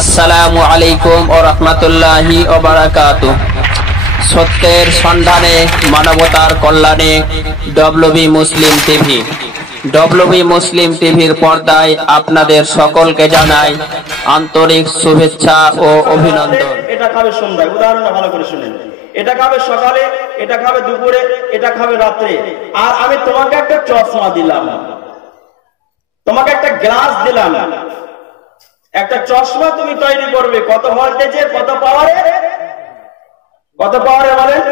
আসসালামু আলাইকুম ওয়া রাহমাতুল্লাহি ওয়া বারাকাতুহু। সত্যের সন্ধানে মানবতার কল্যাণে ডব্লিউবি মুসলিম টিভি। ডব্লিউবি মুসলিম টিভির পর্দায় আপনাদের সকলকে জানাই আন্তরিক শুভেচ্ছা ও অভিনন্দন। এটা খাবে সন্ধ্যায়, উদাহরণটা ভালো করে শুনেন। এটা খাবে সকালে, এটা খাবে দুপুরে, এটা খাবে রাত্রে। আর আমি তোমাকে একটা চশমা দিলাম, তোমাকে একটা গ্লাস দিলাম। একটা চশমা তুমি তৈরি করবে কত ভোল্টেজে, কত পাওয়ারে? কত পাওয়ারে বলেন?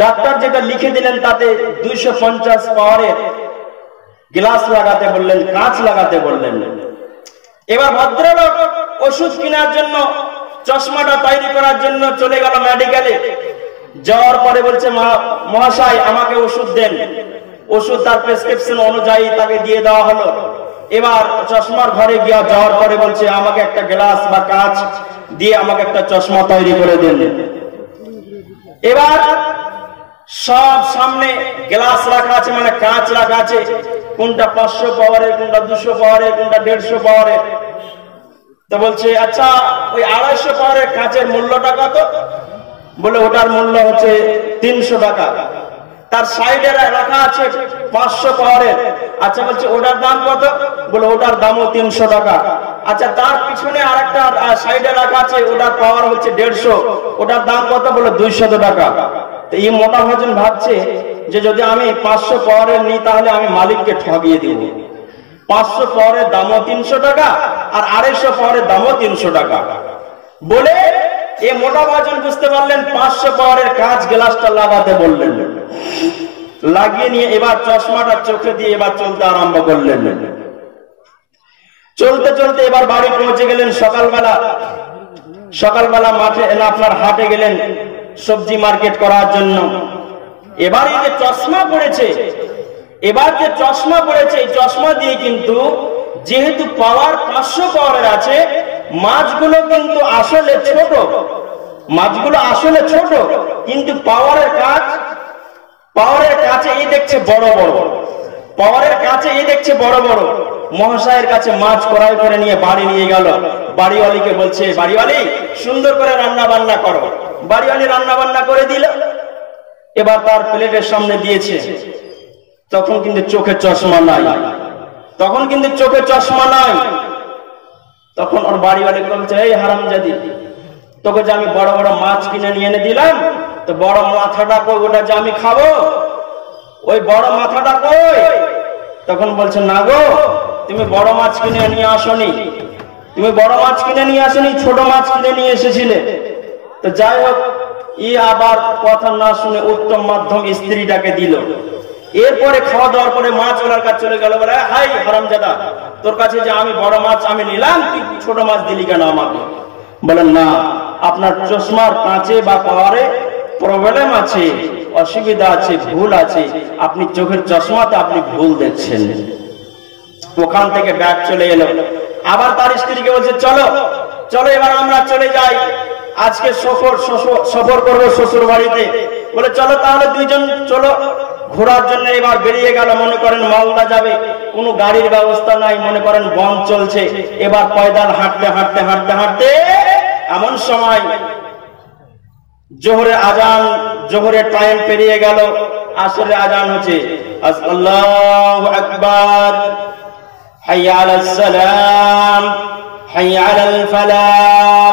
ডাক্তার যেটা লিখে দিলেন তাতে 250 পাওয়ারের গ্লাস লাগাতে বললেন, কাঁচ লাগাতে বললেন। এবার ভদ্রলোক ওষুধ কেনার জন্য, চশমাটা তৈরি করার জন্য চলে গেল মেডিকেলে। যাওয়ার পরে বলছে, মহাশয় আমাকে ওষুধ দেন। ওষুধ তার প্রেসক্রিপশন অনুযায়ী তাকে দিয়ে দেওয়া হলো। এবার চশমার ঘরে গিয়ে যাওয়ার পরে বলছে, আমাকে একটা গ্লাস বা কাঁচ দিয়ে আমাকে একটা চশমা তৈরি করে দেন। এবার সব সামনে গ্লাস রাখা আছে, মানে কাঁচ রাখা আছে। কোনটা 500 পাওয়ারের, কোনটা 200 পাওয়ারের, কোনটা 150 পাওয়ারের। তো বলছে, আচ্ছা ওই 250 পাওয়ারের কাঁচের মূল্যটা কত? বলে ওটার মূল্য হচ্ছে 300 টাকা। তার সাইডে রাখা আছে 500 পাওয়ারের। আচ্ছা বলছে ওটার দাম কত? বলে ওটার দামও 300 টাকা। আচ্ছা তার পিছনে আরেকটা সাইডে রাখা আছে, ওটার পাওয়ার হচ্ছে 150, ওটার দাম কত? বলে 200 টাকা। তো এই মোটা ভজন ভাবছে যে যদি আমি 500 পাওয়ারের নিই তাহলে আমি মালিককে ঠগিয়ে দিব। 500 পাওয়ারের দামও 300 টাকা আর 250 পাওয়ারের দামও 300 টাকা বলে এই মোটা ভজন বুঝতে পারলেন, 500 পাওয়ারের কাঁচ গ্লাসটা লাগাতে বললেন। লাগিয়ে নিয়ে এবার চশমাটা চোখে দিয়ে এবার চলতে আরম্ভ করলেন। চলতে চলতে এবার বাড়ি পৌঁছে গেলেন। সকালবেলা মাঠে না আপনার হাটে গেলেন সবজি মার্কেট করার জন্য। এবার এই যে চশমা পড়েছে, এই চশমা দিয়ে কিন্তু যেহেতু পাওয়ার 500 পাওয়ারের আছে, মাছগুলো কিন্তু আসলে ছোট, কিন্তু পাওয়ারের কাছে এই দেখছে বড় বড়, মহাশয়ের কাছে মাছ ক্রয় করে নিয়ে বাড়ি নিয়ে গেল। বাড়িওয়ালিকে বলছে, বাড়িওয়ালি সুন্দর করে রান্না বান্না করো। বাড়িওয়ালি রান্না বান্না করে দিল। এবার তার প্লেটের সামনে দিয়েছে, তখন কিন্তু চোখে চশমা নাই। তখন ওর বাড়িওয়ালি বলছে, এই হারামজাদি, তোকে যে আমি বড় বড় মাছ কিনে নিয়ে এনে দিলাম, তো বড় মাথাটা কই? ওটা যে আমি খাবো, ওই বড় মাথাটা কই? তখন বলছে, না গো, তুমি বড় মাছ কিনে নিয়ে আসনি, ছোট মাছ কিনে নিয়ে এসেছিলে। তো যাই হোক, আবার কথা না শুনে উত্তম মাধ্যম স্ত্রীটাকে দিল। এরপরে খাওয়া দাওয়ার পরে মাছ ওনার কাছে চলে গেল। বলে, হাই হারামজাদা, তোর কাছে যে আমি বড় মাছ আমি নিলাম, তুই ছোট মাছ দিলি কেন আমাকে? বলেন, না, আপনার চশমার কাঁচে বা পাওয়ারে প্রবলেম আছে, অসুবিধা আছে, ভুল আছে। আপনি চোখের চশমাতে আপনি ভুল দেখছেন। ওখান থেকে ব্যাগ চলে এলো। আবার তার স্ত্রীকে বলছে, চলো এবার আমরা চলে যাই, আজকে সফর করবো শ্বশুর বাড়িতে। বলে, চলো তাহলে দুইজন চলো ঘোরার জন্য। এবার বেরিয়ে গেল। মনে করেন মালদা যাবে, কোনো গাড়ির ব্যবস্থা নাই, মনে করেন বন্ধ চলছে। এবার পয়দাল হাঁটতে এমন সময় জোহরের টাইম পেরিয়ে গেল। আসরের আজান হচ্ছে, আল্লাহু আকবার, হাইয়া আলাস সালাম, হাইয়া আলাল ফালাহ।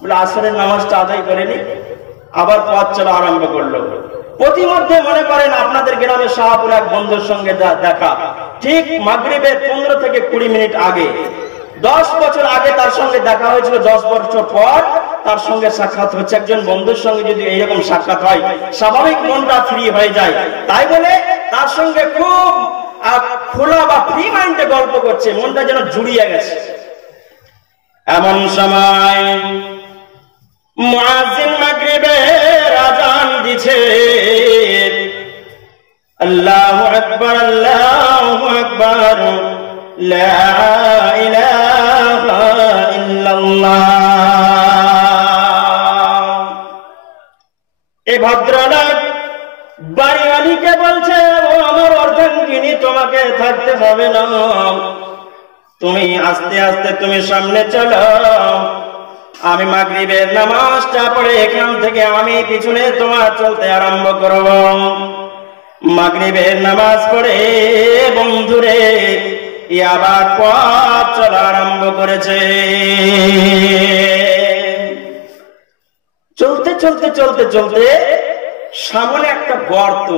বলে আসরের নামাজটা আদায় করেনি, আবার পথ চলা আরম্ভ করলো। প্রতিমধ্যে মনে করেন আপনাদের গ্রামে শাহপুর এক বন্ধুর সঙ্গে দেখা, ঠিক মাগরিবের 15 থেকে 20 মিনিট আগে, 10 বছর আগে তার সঙ্গে দেখা হয়েছিল। 10 বছর পর তার সঙ্গে সাক্ষাৎ হচ্ছে। একজন বন্ধুর সঙ্গে যদি এইরকম সাক্ষাৎ হয়, স্বাভাবিক মনটা ফ্রি হয়ে যায়। তাই বলে তার সঙ্গে খুব খোলা বা ফ্রি মাইন্ডে গল্প করছে, মনটা যেন জুড়িয়ে গেছে। এমন সময় মুয়াজ্জিন মাগরিবের আযান দিছে। আল্লাহু আকবার, আল্লাহু আকবার, লা ইলাহা ইল্লাল্লাহ। এই ভদ্রলোক বাড়িওয়ালিকে বলছে, ও আমার অর্ধাঙ্গিনী, তোমাকে থাকতে হবে না, তুমি আস্তে আস্তে তুমি সামনে চলো, আমি মাগরিবের নামাজটা পড়ে এখান থেকে আমি পিছনে তোমার চলতে আরম্ভ করব। মাগরিবের নামাজ পড়ে বন্ধুরে আবার পথ চলা আরম্ভ করেছে। চলতে চলতে চলতে চলতে সামনে একটা গর্ত,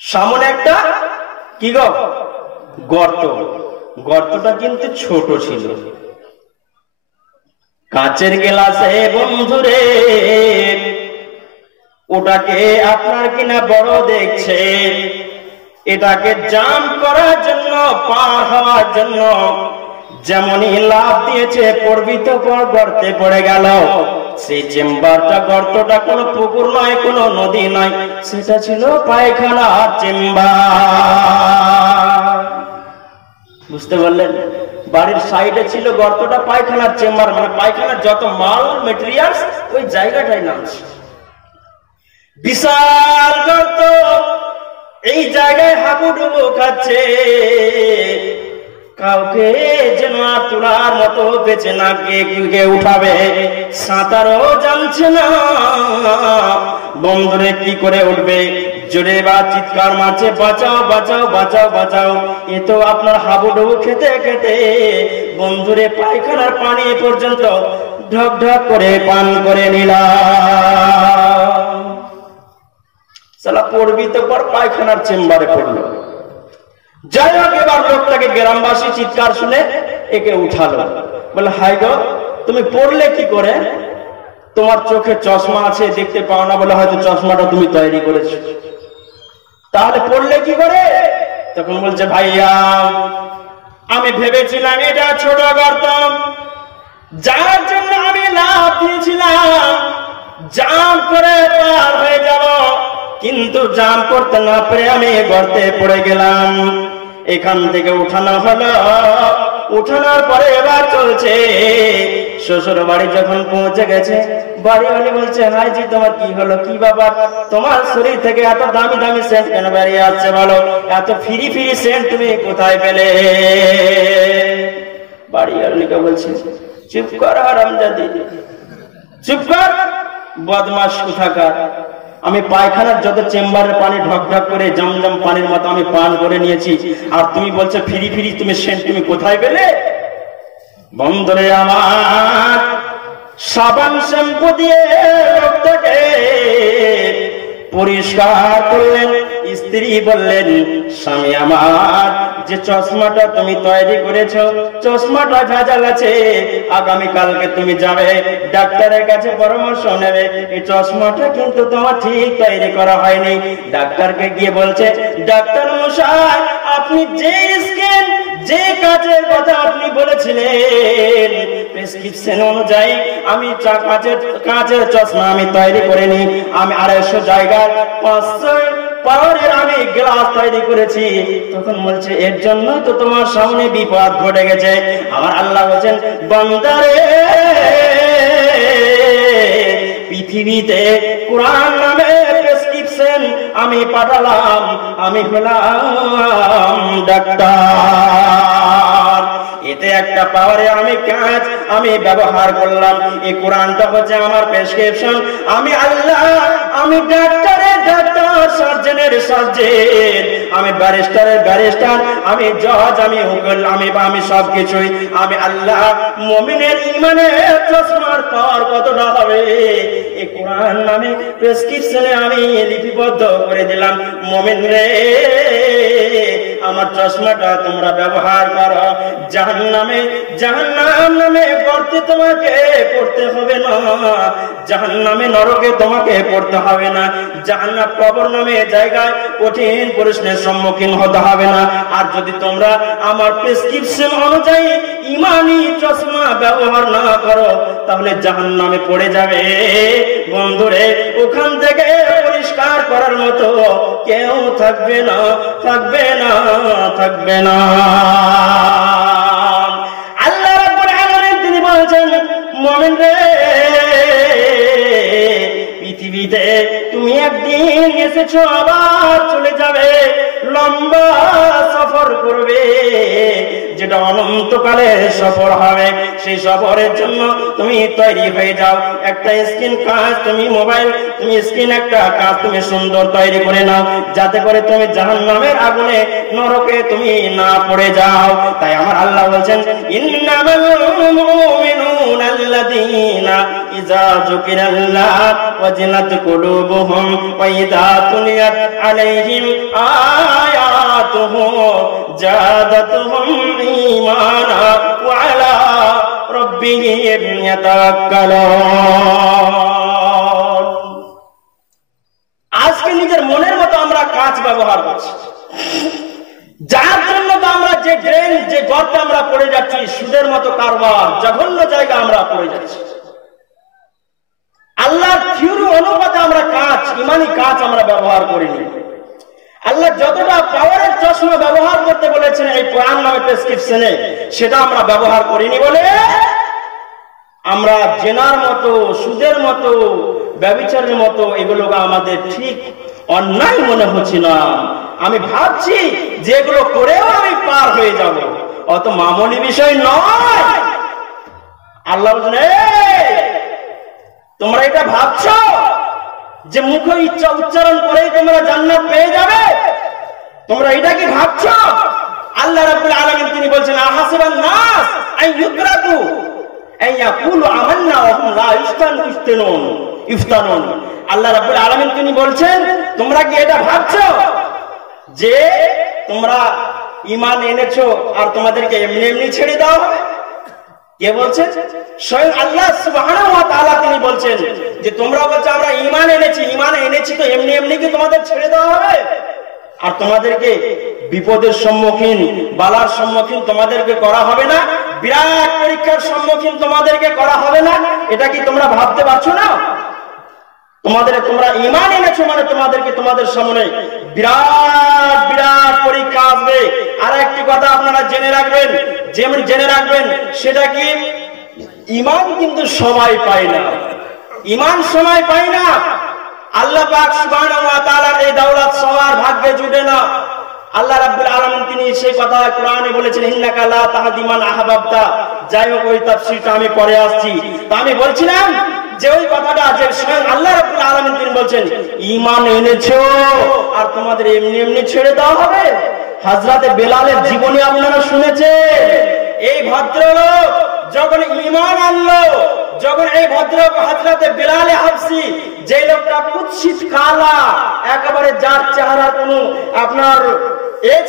সামনে একটা কি গর্ত। গর্তটা কিন্তু ছোট ছিল, কাচের গ্লাসে বন্ধুরে ওটাকে আপনার কিনা বড় দেখছে। এটাকে জাম করার জন্য, পার হওয়ার জন্য যেমনই লাভ দিয়েছে পড়বি তো পর গর্তে পড়ে গেল। সেই চেম্বারটা, গর্তটা কোনো পুকুর নয়, কোনো নদী নয়, সেটা ছিল পায়খানার চেম্বার। বুঝতে পারলেন? বাড়ির সাইডে ছিল গর্তটা, পায়খানার চেম্বার, মানে পায়খানার যত মাল মেটেরিয়ালস ওই জায়গাটাই নামছে। বিশাল গর্ত, এই জায়গায় হাবুডুবু খাচ্ছে। কাউকে যেন আর তোলার মতো বেঁচে না, কে উঠাবে, সাঁতারও জানছে না। বন্ধুরে কি করে উঠবে? জোরে বা চিৎকার মারছে, বাঁচাও বাঁচাও বাঁচাও বাঁচাও। এ তো আপনার হাবুডুবু খেতে খেতে বন্ধুরে পায়খানার পানি পর্যন্ত ঢক ঢক করে পান করে নিলাম। সালা পড়বি তো পর পায়খানার চেম্বারে পড়লো। যাই হোক, এবার লোকটাকে গ্রামবাসী চিৎকার শুনে একে উঠালো, বলে হাই গো, তুমি পড়লে কি করে? তোমার চোখে চশমা আছে, দেখতে পাও না বলে হয়তো চশমাটা তুমি তৈরি করেছো, তাহলে পড়লে কি করে? তখন বলছে ভাইয়া, আমি ভেবেছিলাম এটা ছোট গর্ত, যার জন্য আমি লাভ দিয়েছিলাম জাম করে পার হয়ে যাব, কিন্তু জাম করতে না পেরে আমি গর্তে পড়ে গেলাম। এখান থেকে উঠানো হলো, উঠানোর পরে এবার চলছে। শ্বশুর বাড়ি যখন পৌঁছে গেছে, বাড়িওয়ালি বলছে হাই জি, তোমার কি হলো? কি ব্যাপার? তোমার শরীর থেকে এত দামি দামি সেন্ট কেন বেরিয়ে আসছে বলো? এত ফিরি ফিরি সেন্ট তুমি কোথায় পেলে? বাড়িওয়ালিকে বলছে চুপ কর হারামজাদি, চুপ কর বদমাশ কোথাকার। আমি পায়খানার যত চেম্বারের পানি ঢক ঢক করে জমজম পানির মতো আমি পান করে নিয়েছি, আর তুমি বলছো ফিরি ফিরি তুমি সেন্ট তুমি কোথায় পেলে? বন্ধুরে আমার, সাবান শ্যাম্পু দিয়ে লোকটাকে পরিষ্কার করলেন। স্ত্রী বললেন স্বামী আমার, যে চশমাটা তুমি তৈরি করেছো, চশমাটা ভেজাল আছে, আগামীকালকে তুমি যাবে ডাক্তারের কাছে পরামর্শ নেবে, এই চশমাটা কিন্তু তোমার ঠিক তৈরি করা হয়নি। ডাক্তারকে গিয়ে বলছে, ডাক্তার মশাই, আপনি যে স্ক্যান, যে কাজের কথা আপনি বলেছিলেন প্রেসক্রিপশন অনুযায়ী আমি কাঁচের চশমা আমি তৈরি করিনি, আমি 250 জায়গায় 500 পাওয়ারের আমি গ্লাস তৈরি করেছি। তখন বলছে এর জন্যই তো তোমার সামনে বিপদ ঘটে গেছে। আমার আল্লাহ বলেন, বান্দারে পৃথিবীতে কোরআন নামে প্রেসক্রিপশন আমি পাঠালাম, আমি হলাম ডাক্তার। এতে একটা পাওয়ারে আমি কাজ আমি ব্যবহার করলাম। এই কোরআনটা হচ্ছে আমার প্রেসক্রিপশন। আমি আল্লাহ, আমি ডাক্তারের ডাক্তার, সার্জনের সার্জন, আমি ব্যারিস্টারের ব্যারিস্টার, আমি জজ, আমি উকিল, আমি সবকিছুই আমি আল্লাহ। মুমিনের ইমানের চশমার পাওয়ার কতটা হবে এই কোরআন নামে প্রেসক্রিপশনে আমি লিপিবদ্ধ করে দিলাম। মুমিন রে, আমার চশমাটা তোমরা ব্যবহার করো। জাহান্নাম নামে গর্তে তোমাকে পড়তে হবে না, জাহান্নামে নরকে তোমাকে পড়তে হবে না, জাহান্নাম কবর নামে জায়গায় কঠিন প্রশ্নের সম্মুখীন হতে হবে না। আর যদি তোমরা আমার প্রেসক্রিপশন অনুযায়ী ইমানি চশমা ব্যবহার না করো, তাহলে জাহান্নামে পড়ে যাবে। বন্ধুরে, ওখান থেকে পরিষ্কার করার মতো কেউ থাকবে না, থাকবে না, থাকবে না। আল্লাহ রাব্বুল আলামিন তিনি বলেছেন, মুমিন রে, পৃথিবীতে তুমি একদিন এসেছো, আবার চলে যাবে। লম্বা সফর করবে, যেটা অনন্তকালের সফর হবে, সেই সফরের জন্য তুমি তৈরি হয়ে যাও। একটা স্ক্রিন কাজ তুমি মোবাইল, তুমি স্ক্রিন একটা কাজ তুমি সুন্দর তৈরি করে নাও, যাতে করে তুমি জাহান্নামের আগুনে নরকে তুমি না পড়ে যাও। তাই আমার আল্লাহ বলছেন, ইন্নামাল মুমিনুনা আল্লাযীনা ইযা যুকিরাল্লাহ ওয়াজিলাত কুলুবুহুম ওয়া ইযা তুলিয়াত আলাইহিম আয়াতুহু জাদাতুহুম ঈমানা ওয়া আলা রাব্বিহিম ইয়াতাওয়াক্কালুন। আজকে নিজের মনের মতো আমরা কাজ ব্যবহার করছি, যার জন্য তো আমরা যে ড্রেন, যে গর্তে আমরা পড়ে যাচ্ছি, সুদের মতো কারবার, জঘন্য জায়গা আমরা পড়ে যাচ্ছি। আল্লাহর থিওরি অনুপাতে আমরা কাজ, ইমানি কাজ আমরা ব্যবহার করিনি। আল্লাহ যতটা পাওয়ারের চশমা ব্যবহার করতে বলেছেন এই কোরআন নামে প্রেসক্রিপশনে, সেটা আমরা ব্যবহার করিনি বলে আমরা জেনার মতো, সুদের মতো, ব্যভিচারের মতো এগুলোকে আমাদের ঠিক অন্যায় মনে হচ্ছে না। আমি ভাবছি যে এগুলো করেও আমি পার হয়ে যাব, অত মামুলি বিষয় নয়। আল্লাহ বলেন, তোমরা এটা ভাবছো যে মুখে ইচ্ছা উচ্চারণ করেই তোমরা জান্নাত পেয়ে যাবে? তোমরা এটা কি ভাবছো? আল্লাহ রাব্বুল আলামিন তিনি বলছেন, আহাসিবান নাস আন ইউতরাকু আন ইয়াকুলু আমান্না ওয়া হুম লা ইফতানুন। আল্লাহ রাব্বুল আলামিন তিনি বলছেন, তোমরা কি এটা ভাবছো যে তোমরা ঈমান এনেছো আর তোমাদেরকে এমনি এমনি ছেড়ে দেওয়া হবে? কে বলছেন? স্বয়ং আল্লাহ সুবহানাহু ওয়া তাআলা তিনি বলছেন যে তোমরা বলছো আমরা ঈমান এনেছি তো এমনি এমনি কি তোমাদের ছেড়ে দেওয়া হবে? আর তোমাদেরকে বিপদের সম্মুখীন, বালার সম্মুখীন তোমাদেরকে করা হবে না? বিরাট পরীক্ষার সম্মুখীন তোমাদেরকে করা হবে না? এটা কি তোমরা ভাবতে পারছো না? তোমরা ঈমান এনেছো মানে তোমাদেরকে, তোমাদের সামনে বিরাট বিরাট পরীক্ষা আসবে। আর একটি কথা আপনারা জেনে রাখবেন, সেটা কি, ঈমান কিন্তু সবাই পায় না, ঈমান সবাই পায় না। আল্লাহ পাক সুবহানাহু ওয়া তাআলার এই দৌলত সবার ভাগ্যে জুটে না। আল্লাহ রাব্বুল আলামিন তিনি সেই কথা কোরআনে বলেছেন, ইন্নাকা লা তাহদি মান আহবাবতা। যাই হোক, ওই তাফসীরটা আমি পরে আসছি। তো আমি বলছিলাম যে ওই কথাটা যে স্বয়ং আল্লাহ রাব্বুল আলামিন তিনি বলছেন, ঈমান এনেছো আর তোমাদের এমনি এমনি ছেড়ে দেওয়া হবে? হযরতে বেলালের জীবনী আপনারা শুনেছেন। এই ভদ্রলোক যখন ঈমান আনলো, যখন এই ভদ্রলোক হযরতে বেলালে হাবশী, যে লোকটা কুৎসিত কালা, একেবারে যার চেহারার কোনো আপনার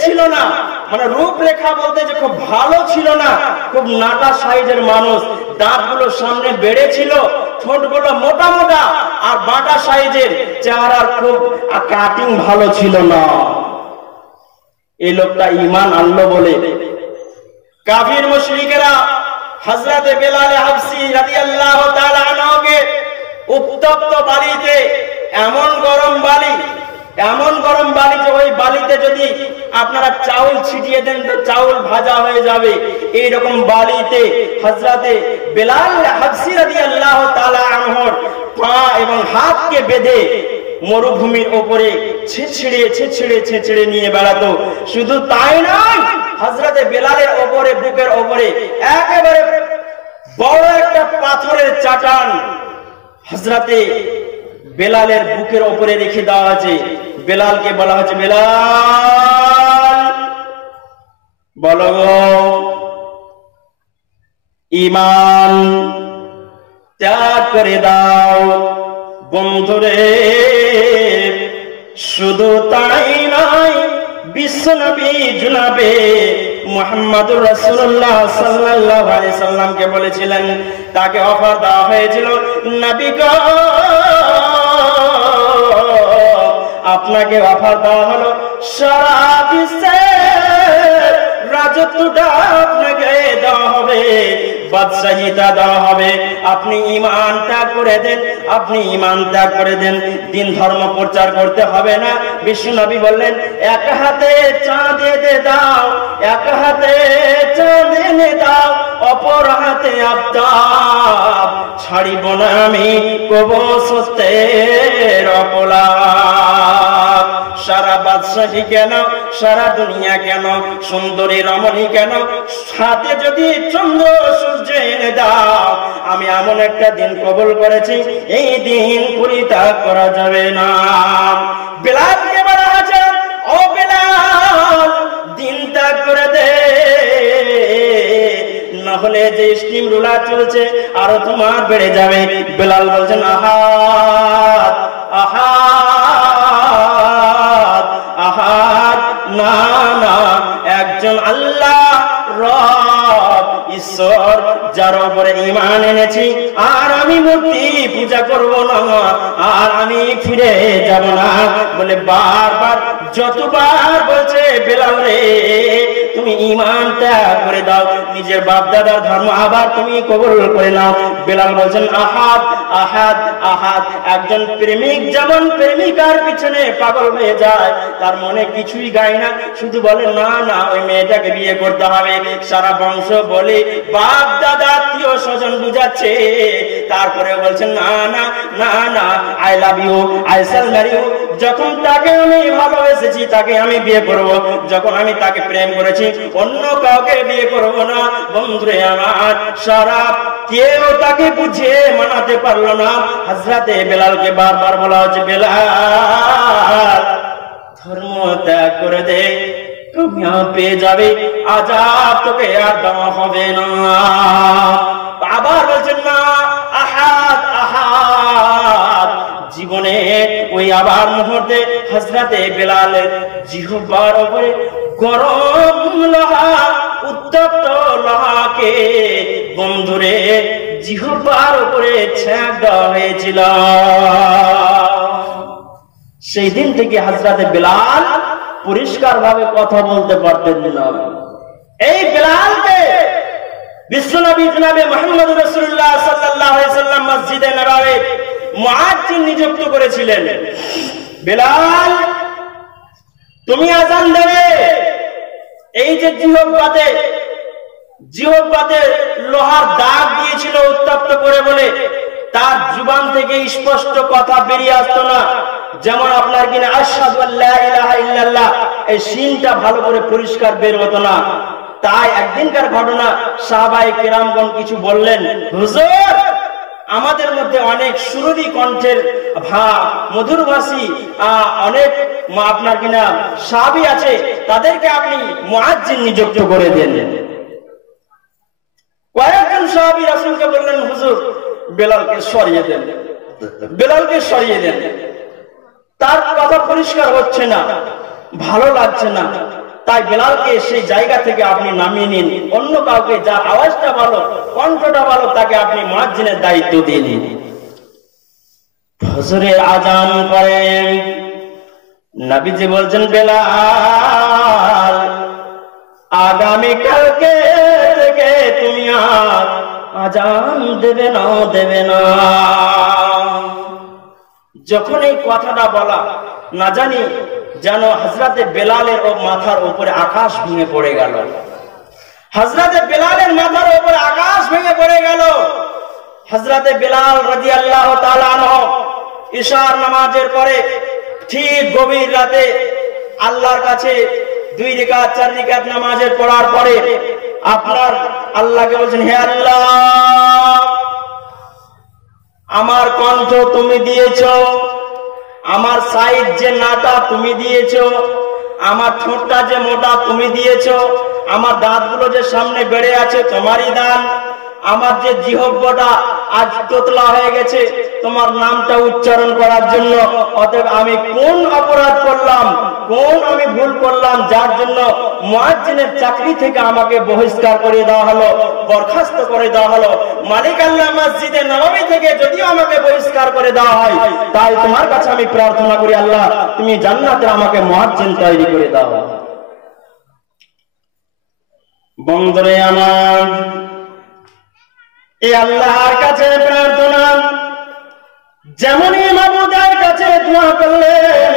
ছিল না, মানে রূপরেখা বলতে যে খুব ভালো ছিল না, খুব নাটা সাইজের মানুষ, দাঁতগুলো সামনে বেড়েছিল, ঠোঁটগুলো মোটা মোটা আর বাটা সাইজের, চেহারার খুব কাটিং ভালো ছিল না। এই লোকটা ঈমান আনলো বলে কাফির মুশরিকেরা হযরতে বেলাল হাবশী রাদিয়াল্লাহু তাআলা আনহুকে উত্তপ্ত বালিতে, এমন গরম বালি যে ওই বালিতে যদি আপনারা চাউল ছিটিয়ে দেন তো চাউল ভাজা হয়ে যাবে, এইরকম বালিতে হযরতে বেলাল হাবশী রাদিয়াল্লাহু তাআলা আনহুর পা এবং হাতকে বেঁধে মরুভূমির উপরে ছেঁচড়ে নিয়ে বেড়াতো। শুধু তাই নয়, হযরতে বেলালের উপরে, বুকের উপরে একেবারে বড় একটা পাথরের চাটান হযরতে বেলালের বুকের উপরে রেখে দেওয়া আছে। বেলালকে বলা হচ্ছে, বেলাল বলো গো, ঈমান ত্যাগ করে দাও। বন্ধুরে, শুধু তাই নয়, বিশ্বনবী জনাবে মুহাম্মদুর রাসূলুল্লাহ সাল্লাল্লাহু আলাইহি সাল্লামকে বলেছিলেন, তাকে অফার দেওয়া হয়েছিল, নবী গো, আপনাকে অফার দেওয়া হলো সারা বিশ্বের রাজত্বটা আপনাকে দেওয়া হবে, বাদশাহিটা দেওয়া হবে। আপনি ঈমান ত্যাগ করে দেন, দিন ধর্ম প্রচার করতে হবে না। বিশ্বনবী বললেন, এক হাতে চাঁদ এনে দাও, এক হাতে চাঁদ এনে দাও, অপর হাতে আফতাব, ছাড়িব না আমি কবু সত্যের অপলাপ। সারা বাদশাহী কেন, সারা দুনিয়া কেন, সুন্দরী রমণী কেন, সাথে যদি চন্দ্র সূর্য এনে দাও, আমি এমন একটা দিন কবুল করেছি, এই দিন পরিত্যাগ করা যাবে না। বেলালকে বলা আছে, ও বেলাল, দিন ত্যাগ করে দে, নাহলে যে স্টিম রোলার চলছে আরো তোমার বেড়ে যাবে। বেলাল বলছেন, আহাদ আহাদ আহাদ, না না, একজন আল্লাহ রব ঈশ্বর, যার উপরে ঈমান এনেছি, আর আমি মূর্তি পূজা করব না, আর আমি ফিরে যাব না বলে বারবার যতবার বলছে, বেলাল রে তুমি ঈমান ত্যাগ করে দাও, নিজের বাপ দাদার ধর্ম আবার তুমি কবুল করে নাও। বেলাল বলছেন, আহাদ আহাদ আহাদ। একজন প্রেমিক যেমন প্রেমিকার পিছনে পাগল হয়ে যায়, তার মনে কিছুই গায় না, শুধু বলে না না ওই মেয়েটাকে বিয়ে করতে হবে। সারা বংশ বলে, বাপ দাদা আত্মীয় স্বজন বুঝাচ্ছে, তারপরে বলছেন না না না না, I love you, I shall marry you. যখন তাকে আমি ভালোবেসেছি তাকে আমি বিয়ে করব, যখন আমি তাকে প্রেম করেছি অন্য কাউকে বিয়ে করব না। বন্ধুরে আমার, সারা কেউ তাকে বুঝিয়ে মানাতে পারলো না। হযরতে বেলালকে বারবার বলা হচ্ছে, বেলাল ধর্ম ত্যাগ করে দে, কামিয়াব পেয়ে যাবে, আযাব তোকে আর দেওয়া হবে না। আবার বলছেন না, আহাদ আহাদ। জীবনে ওই আবার মুহূর্তে হযরতে বেলালের জিহ্বার উপরে গরম লোহা, উত্তপ্ত লোহাকে বন্ধুরে জিহ্বার উপরে ছেঁক দেওয়া হয়েছিল। সেই দিন থেকে হযরতে বেলাল পরিষ্কার ভাবে কথা বলতে পারতেন না। এই বেলালকে বিশ্বনবী জনাবে মুহাম্মদ রাসূলুল্লাহ সাল্লাল্লাহু আলাইহি সাল্লাম মসজিদে নববী মুআজ্জিন নিযুক্ত করেছিলেন। বেলাল তুমি আযান দেবে, এই যে জিহ্বাতে লোহার দাগ দিয়েছিল উত্তপ্ত করে বলে, তার জুবান থেকে স্পষ্ট কথা বেরিয়ে আসতো না। যেমন আপনার কিনা আশহাদু আল্লা ইলাহা ইল্লাল্লাহ, এই শিনটা ভালো করে পরিষ্কার বের হতো না। তাই একদিনকার ঘটনা, সাহাবায়ে কেরামগণ কিছু বললেন, হুজুর আমাদের মধ্যে অনেক সুরবি কণ্ঠের মধুরভাষী অনেক আপনার কিনা সাহাবী আছে, তাদেরকে আপনি মুআজ্জিন নিযুক্ত করে দেন। কয়েকজন সাহাবী রাসূলকে বললেন, হুজুর বেলালকে সরিয়ে দেন, বেলালকে সরিয়ে দেন, তার কথা পরিষ্কার হচ্ছে না, ভালো লাগছে না, তাই বেলালকে সেই জায়গা থেকে আপনি নামিয়ে নিন, অন্য কাউকে যার আওয়াজটা ভালো, কণ্ঠটা ভালো, তাকে আপনি মুআজ্জিনের দায়িত্ব দিয়ে দিন। ফজরের আযান করেন, নবীজি বলছেন, বেলাল আগামী কালকে থেকে তুমি আর আযান দেবে না। যখন এই কথাটা বলা, না জানি যেন হযরতে বেলালের মাথার উপরে আকাশ ভেঙে পড়ে গেল। হযরতে বেলালের মাথার উপরে আকাশ ভেঙে পড়ে গেল। হযরতে বেলাল রাদিয়াল্লাহু তাআলা আনহু ইশার নামাজের পরে ঠিক গভীর রাতে আল্লাহর কাছে 2 রাকাত 4 রাকাত নামাজের পড়ার পরে আপনার আল্লাহকে বলছেন, হে আল্লাহ, আমার কণ্ঠ তুমি দিয়েছো, আমার সাইজ যে নাটা তুমি দিয়েছো, আমার ঠোঁটটা যে মোটা তুমি দিয়েছো, আমার দাঁতগুলো যে সামনে বেড়ে আছে তোমারই দান, আমার যে জিহ্বাটা আজ তোতলা হয়ে গেছে তোমার নামটা উচ্চারণ করার জন্য। অতএব আমি কোন অপরাধ করলাম, কোন আমি ভুল করলাম, যার জন্য মুআজ্জিনের চাকরি থেকে আমাকে বহিষ্কার করে দেওয়া হলো, বরখাস্ত করে দেওয়া হলো। মালিক আল্লাহ মসজিদে নববী থেকে যদিও আমাকে বহিষ্কার করে দেওয়া হয়, তাই তোমার কাছে আমি প্রার্থনা করি, আল্লাহ তুমি জান্নাতে আমাকে মুআজ্জিন তৈরি করে দাও। বন্ধুরে আমার, এই আল্লাহর কাছে প্রার্থনা, যেমনই মাবুদের কাছে দোয়া করলেন,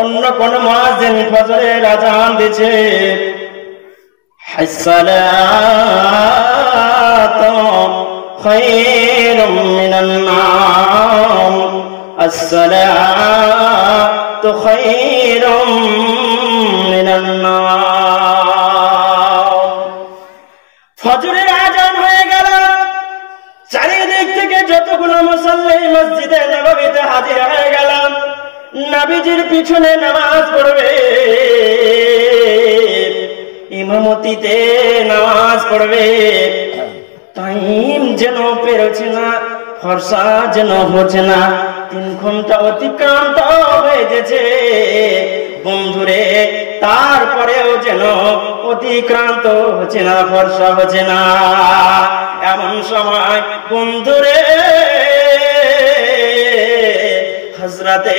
অন্য কোন মুয়াজ্জিন ফজরের আযান দিছে, আসসালাতু খায়রুম মিনান নাওম, আসসালাতু তো খায়রুম মিনান নার। ফজরের আজান হয়ে গেল, চারিদিক থেকে যতগুলো মুসল্লি মসজিদে নববীতে হাজির হয়ে গেল, নবীজির পিছনে নামাজ পড়বে, ইমামতিতে নামাজ পড়বে। টাইম যেন পেরোচ্ছে না, ফর্সা যেন হচ্ছে না, 3 ঘন্টা অতিক্রান্ত হয়ে গেছে বন্ধুরে, তারপরেও যেন অতিক্রান্ত হচ্ছে না, ফর্সা হচ্ছে না। এমন সময় বন্ধুরে হযরতে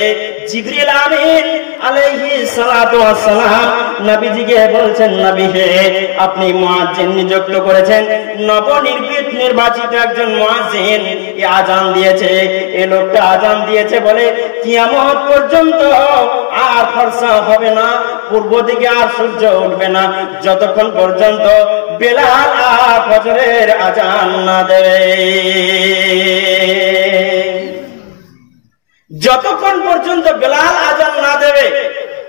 জিবরিল আমিন আলাইহিস সালাতু ওয়াস সালাম নবীজিকে বলছেন, নবী হে, আপনি মুয়াজ্জিন নিযুক্ত করেছেন, নির্বাচিত একজন মুয়াজ্জিন আজান দিয়েছে, এই লোকটা আজান দিয়েছে বলে কিয়ামত পর্যন্ত আর ফরসা হবে না, পূর্ব দিকে আর সূর্য উঠবে না, যতক্ষণ পর্যন্ত বেলাল আর ফজরের আজান না দেবে। যতক্ষণ পর্যন্ত বেলাল আজান না দেবে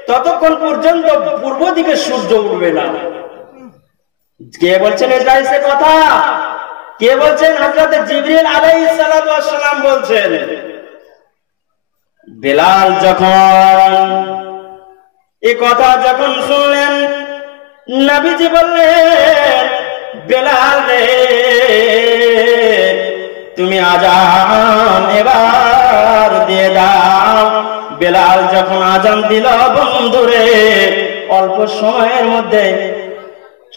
ততক্ষণ পর্যন্ত পূর্ব দিকে সূর্য উঠবে না। কে বলছেন এটা এসে কথা? কে বলছেন? হযরত জিবরিল আলাইহিস সালাতু ওয়াস সালাম বলছেন। বেলাল যখন এই কথা যখন শুনলেন, নবীজি বললেন, বেলাল রে, তুমি আজান এবার দিয়ে দাও। বেলাল যখন আজান দিল বন্ধুরে, অল্প সময়ের মধ্যে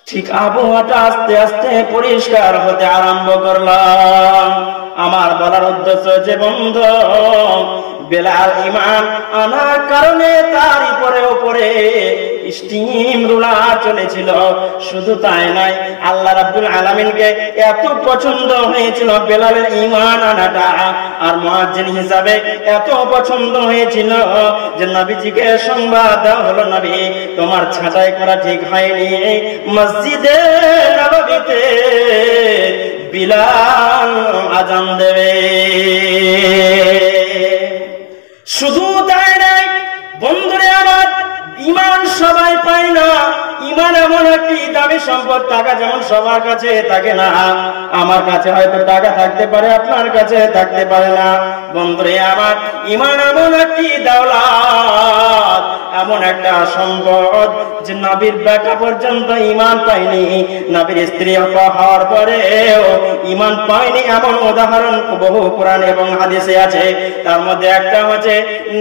ঠিক আবহাওয়াটা আস্তে আস্তে পরিষ্কার হতে আরম্ভ করলাম। আমার বলার উদ্দেশ্য যে বন্ধু, বেলাল ঈমান আনার কারণে তার উপরে স্টিম রুলার চলেছিল। শুধু তাই নয়, আল্লাহ রাব্বুল আলামিনকে এত পছন্দ হয়েছিল বেলালের ঈমান আনাটা, আর মুয়াজ্জিন হিসাবে এত পছন্দ হয়েছিল যে নবীজিকে সংবাদ দেওয়া হলো, নবী তোমার ছাঁটাই করা ঠিক হয়নি, মসজিদে নববীতে বিলাল আজান দেবে। শুধু তাই নয় বন্ধুরে আমার, ঈমান সবাই পায় না। ঈমান এমন একটি দামি সম্পদ, টাকা যেমন সবার কাছে থাকে না, আমার কাছে হয়তো টাকা থাকতে পারে, আপনার কাছে থাকতে পারে না। বন্ধুরে আমার, ঈমান এমন একটি দৌলত, এমন একটা সম্পদ যে নবীর বেটা পর্যন্ত ঈমান পায়নি, নবীর স্ত্রী হওয়ার পরেও ঈমান পায়নি, এমন উদাহরণ বহু কোরআন এবং হাদিসে আছে। তার মধ্যে একটা হচ্ছে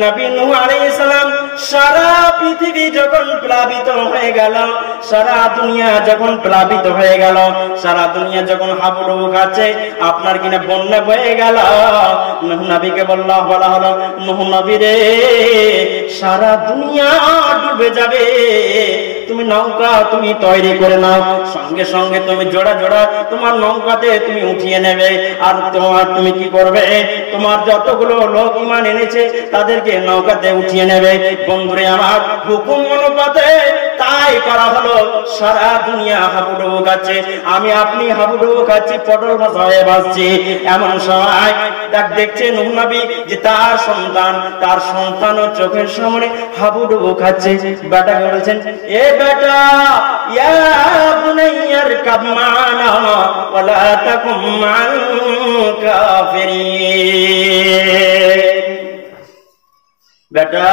নবী নূহ আলাইহিস সালাম। সারা পৃথিবী যখন প্লাবিত হয়ে গেল, সারা দুনিয়া যখন প্লাবিত হয়ে গেল, সারা দুনিয়া যখন হাবুডুবু খাচ্ছে, আপনার কিনা বন্যা বয়ে গেল, নূহ নবীকে বলা হলো, নূহ নবী রে, সারা দুনিয়া ডুবে যাবে, তুমি নৌকা তুমি তৈরি করে নাও, সঙ্গে সঙ্গে তুমি জোড়া জোড়া তোমার নৌকাতে তুমি উঠিয়ে নেবে। আর তুমি কি করবে? তোমার যতগুলো লোক ঈমান এনেছে তাদেরকে নৌকাতে উঠিয়ে নেবে। বন্ধুরে আমার, হুকুম অনুপাতে তাই করা হলো। সারা দুনিয়া হাবুডুবু খাচ্ছে, আমি আপনি হাবুডুবু খাচ্ছি, পটল ভাজা হয়ে ভাসছি। এমন সময় দেখছে নূহ নবী যে তার সন্তানও চোখের সামনে হাবুডুবু খাচ্ছে। বেটাকে বলছেন, এ বেটা, ইয়া বুনাইয়ার কাব মানা ওয়ালা তাকুম মাল কাফিরিন। বেটা,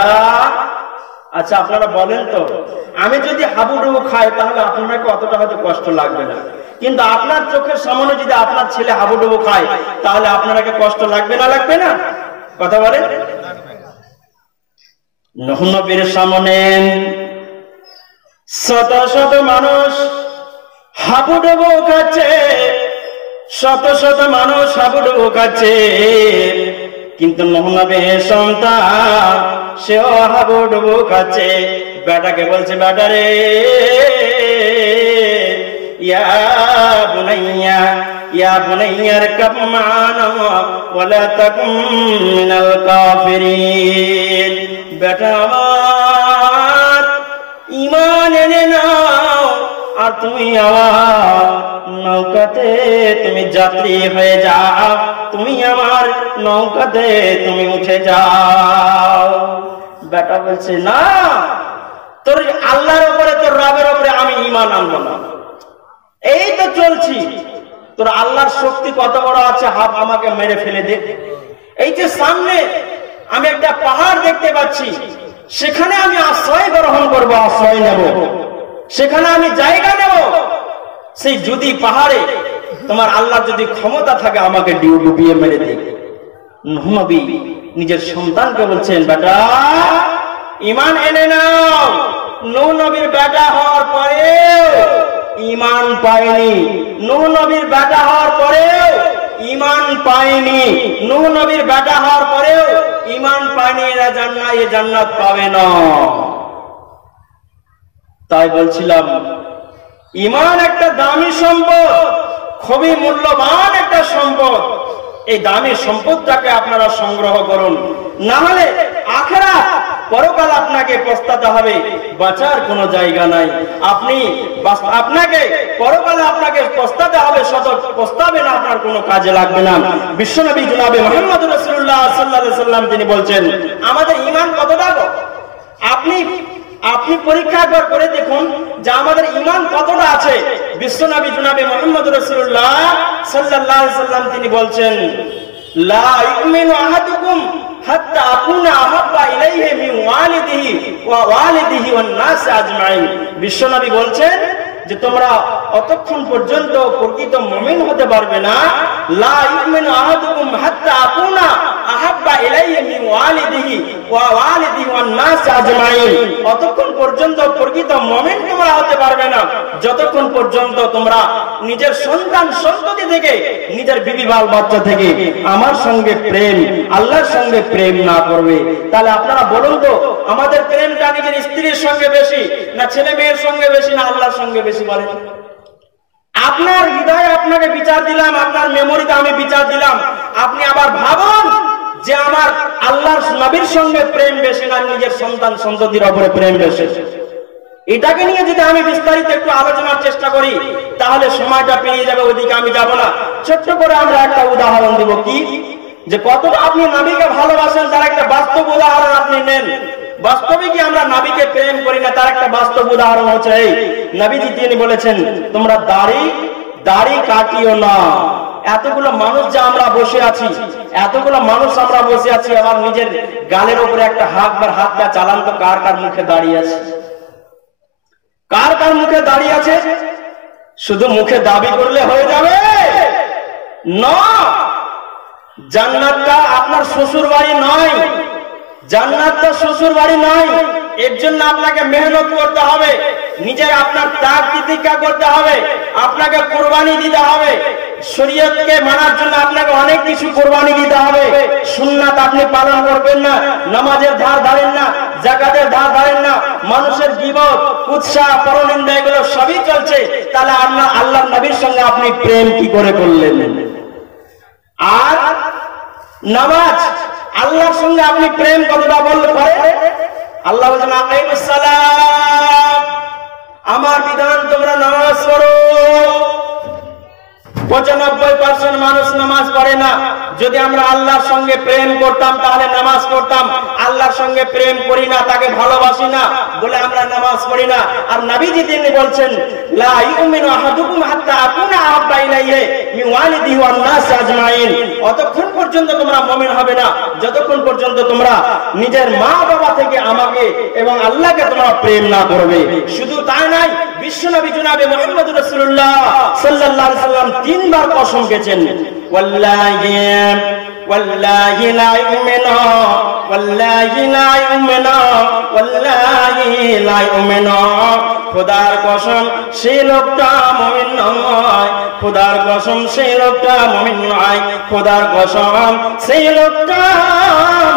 আচ্ছা আপনারা বলেন তো, আমি যদি হাবুডুবু খাই তাহলে আপনাকে অতটা হয়তো কষ্ট লাগবে না, কিন্তু আপনার চোখের সামনে যদি আপনার ছেলে হাবুডুবু খায় তাহলে আপনাকে কষ্ট লাগবে না? লাগবে না? কথা বলেন। নূহ নবীর সামনে শত শত মানুষ হাবুডুবু খাচ্ছে, শত শত মানুষ হাবুডুবু খাচ্ছে, কিন্তু নূহ নবীর সন্তান সেও হাবুডুবু খাচ্ছে। বেটাকে বলছে, বেটা রে, ইয়া বুনাইয়া, ইয়া বুনাইয়ার কাব মানা ওয়ালা তাকুম মিনাল কাফিরিন। বেটা আমার, ঈমান এনে নাও, আর তুমি আমার নৌকাতে তুমি যাত্রী হয়ে যাও, তুমি আমার নৌকাতে তুমি উঠে যাও। বেটা বলছে না, তোর আল্লাহর উপরে তোর রবের উপরে আমি ঈমান আনবো না। এই তো চলছি, তোর আল্লাহর শক্তি কত বড় আছে, হাফ আমাকে মেরে ফেলে দে। এই যে সামনে আমি একটা পাহাড় দেখতে পাচ্ছি, সেখানে আমি আশ্রয় গ্রহণ করবো, আশ্রয় নেব, সেখানে আমি জায়গা নেব। সেই যদি পাহাড়ে তোমার আল্লাহ যদি ক্ষমতা থাকে আমাকে ডুবিয়ে মেরে দে। নূহ নবী নিজের সন্তানকে বলছেন, বেটা ঈমান এনে নাও। নূহ নবীর বেটা হওয়ার পরে ঈমান পায়নি, নূহ নবীর বেটা হওয়ার পরেও ঈমান পায়নি, নূহ নবীর বেটা হওয়ার পরেও ঈমান পায়নি। এরা জান্নাত পাবে না। তাই বলছিলাম ঈমান একটা দামি সম্পদ, খুবই মূল্যবান একটা সম্পদ। এই দামি সম্পদটাকে আপনারা সংগ্রহ করুন, না হলে আখিরাত পরকাল আপনাকে পস্তাতে হবে, বাঁচার কোনো জায়গা নাই। আপনাকে পরকালে আপনাকে পস্তাতে হবে, শত পস্তাবেন, আপনার কোনো কাজে লাগবে না। বিশ্বনবী জনাবে মুহাম্মদ রাসূলুল্লাহ সাল্লাল্লাহু আলাইহি ওয়াসাল্লাম তিনি বলছেন, আমাদের ঈমান কতটা? আপনি পরীক্ষা করে দেখুন যে আমাদের ঈমান কতটা আছে। বিশ্বনবী জনাবে মুহাম্মদ রাসূলুল্লাহ সাল্লাল্লাহু আলাইহি ওয়াসাল্লাম তিনি বলছেন, লা ইউমিনু আহাদুকুম হাত্তা আকুনা আহাব্বা ইলাইহি মিন ওয়ালিদিহি ওয়া ওয়ালিদিহি ওয়ান নাস আজমাইন। বিশ্বনবী বলছেন যে তোমরা অতক্ষণ পর্যন্ত প্রকৃত মুমিন হতে পারবে না, লা ইউমিনু আহাদুকুম হাত্তা আকুনা আহাব্বা ইলাইহি মিন ওয়ালিদিহি ওয়া ওয়ালিদিহি ওয়ান নাস আজমাইন। অতক্ষণ পর্যন্ত প্রকৃত মুমিন তোমরা হতে পারবে না যতক্ষণ পর্যন্ত তোমরা নিজের সন্তান সন্ততি থেকে, নিজের বিবি বাল বাচ্চা থেকে আমার সঙ্গে প্রেম, আল্লাহর সঙ্গে প্রেম না করবে। তাহলে আপনারা বলুন তো, আমাদের প্রেমটা নিজের স্ত্রীর সঙ্গে বেশি না ছেলে মেয়ের সঙ্গে বেশি না আল্লাহর সঙ্গে বেশি? বলেন। আপনার হৃদয়ে আপনাকে বিচার দিলাম, আপনার মেমোরিতে আমি বিচার দিলাম, আপনি আবার ভাবুন যে আমার আল্লাহর নবীর সঙ্গে প্রেম বেশি না নিজের সন্তান সন্ততির উপরে প্রেম বেশি? এটাকে নিয়ে যদি আমি বিস্তারিত একটু আলোচনার চেষ্টা করি তাহলে সময়টা পেরিয়ে যাবে, ওইদিকে আমি যাব না। ছোট্ট করে আমরা একটা উদাহরণ দিব, কি যে কতটা আপনি নবীকে ভালোবাসেন তার একটা বাস্তব উদাহরণ আপনি নেন। বাস্তবে কি আমরা নবীকে প্রেম করি না, তার একটা বাস্তব উদাহরণ হচ্ছে এই নবীজি তিনি বলেছেন, তোমরা দাড়ি কাটিও না। এতগুলো মানুষ যে আমরা বসে আছি, এতগুলো মানুষ আমরা বসে আছি, আবার নিজের গালের উপরে একটা হাতটা চালান তো কার কার মুখে দাঁড়িয়ে আছে? কার কার মুখে দাঁড়িয়ে আছে? শুধু মুখে দাবি করলে হয়ে যাবে না। জান্নাতটা আপনার শ্বশুর বাড়ি নয়, জান্নাতটা শ্বশুর বাড়ি নয়। এর জন্য আপনাকে মেহনত করতে হবে, নিজের আপনার ত্যাগ তিতিক্ষা করতে হবে, আপনাকে কুরবানি দিতে হবে। শরীয়তকে মানার জন্য আপনাকে অনেক কিছু কুরবানি দিতে হবে। সুন্নাত আপনি পালন করবেন না, নামাজের ধার ধারেন না, যাকাতের ধার ধারেন না, মানুষের গীবত, কুৎসা, পরনিন্দা এগুলো সবই চলছে। তাহলে আল্লাহর নবীর সঙ্গে আপনি প্রেম কি করে করলেন? আর নামাজ, আল্লাহর সঙ্গে আপনি প্রেম কতটা বলতে পারেন? আল্লাহ বলেন, আকিমুস সালাম, আমার বিধান তোমরা নামাজ পড়ো। 95% মানুষ নামাজ পড়ে না। যদি আমরা আল্লাহর সঙ্গে প্রেম করতাম তাহলে নামাজ পড়তাম। আল্লাহর সঙ্গে প্রেম করি না, তাকে ভালোবাসি না বলে আমরা নামাজ পড়ি না। আর নবীজি তিনি বলছেন, লা ইউমিনু আহাদুকুম হাত্তা আকুনা আহাব্বা ইলাইহি মিন ওয়ালিদিহি ওয়ান নাস আজমাইন। অতক্ষণ পর্যন্ত তোমরা মুমিন হবে না যতক্ষণ পর্যন্ত তোমরা নিজের মা বাবা থেকে আমাকে এবং আল্লাহকে তোমরা প্রেম না করবে। শুধু তাই নয়, বিশ্বনবী জনাবে মুহাম্মদ রাসূলুল্লাহ সাল্লাল্লাহু আলাইহি ওয়াসাল্লাম 3 বার কসম খেয়েছেন, ওয়াল্লাহি ওয়াল্লাহি লা ইউমিনু ওয়াল্লাহি লা ইউমিনু ওয়াল্লাহি লা ইউমিনু। খোদার কসম সেই লোকটা মুমিন নয়, খোদার কসম সেই লোকটা মুমিন নয়, খোদার কসম সেই লোকটা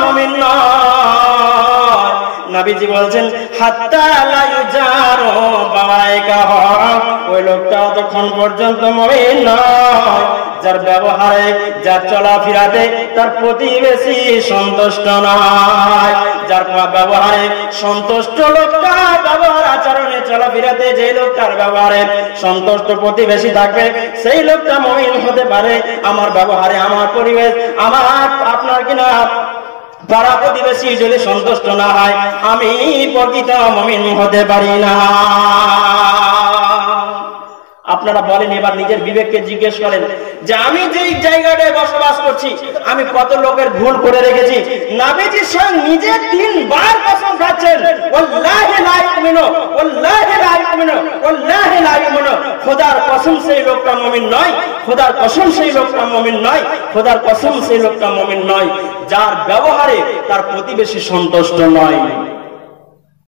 মুমিন নয়। নবীজি বলছেন, হাত্তা লা ইউজারু বাওয়াইকাহু, ওই লোকটা ততক্ষণ পর্যন্ত মুমিন নয় যার ব্যবহারে, যার চলাফেরাতে তার প্রতিবেশী সন্তুষ্ট নয়। যার ব্যবহারে সন্তুষ্ট লোকটা, ব্যবহার আচরণে চলাফেরাতে যে লোকটার ব্যবহারে সন্তুষ্ট প্রতিবেশী থাকবে সেই লোকটা মুমিন হতে পারে। আমার ব্যবহারে, আমার পরিবেশ, আমার আপনার কিনা পাড়া প্রতিবেশী যদি সন্তুষ্ট না হয় আমি প্রকৃত মুমিন হতে পারি না। আপনারা বলেন, এবার নিজের বিবেককে জিজ্ঞেস করেন যে আমি যেই জায়গাটায় বসবাস করছি আমি কত লোকের ভুল করে রেখেছি। নবীজি স্বয়ং নিজে 3 বার কসম খাচ্ছেন, ওয়াল্লাহি লা ইউমিনু, ওয়াল্লাহি লা ইউমিনু, ওয়াল্লাহি লা ইউমিনু। খোদার কসম সেই লোকটা মুমিন নয়, খোদার কসম সেই লোকটা মুমিন নয়, খোদার কসম সেই লোকটা মুমিন নয় যার ব্যবহারে তার প্রতিবেশী সন্তুষ্ট নয়।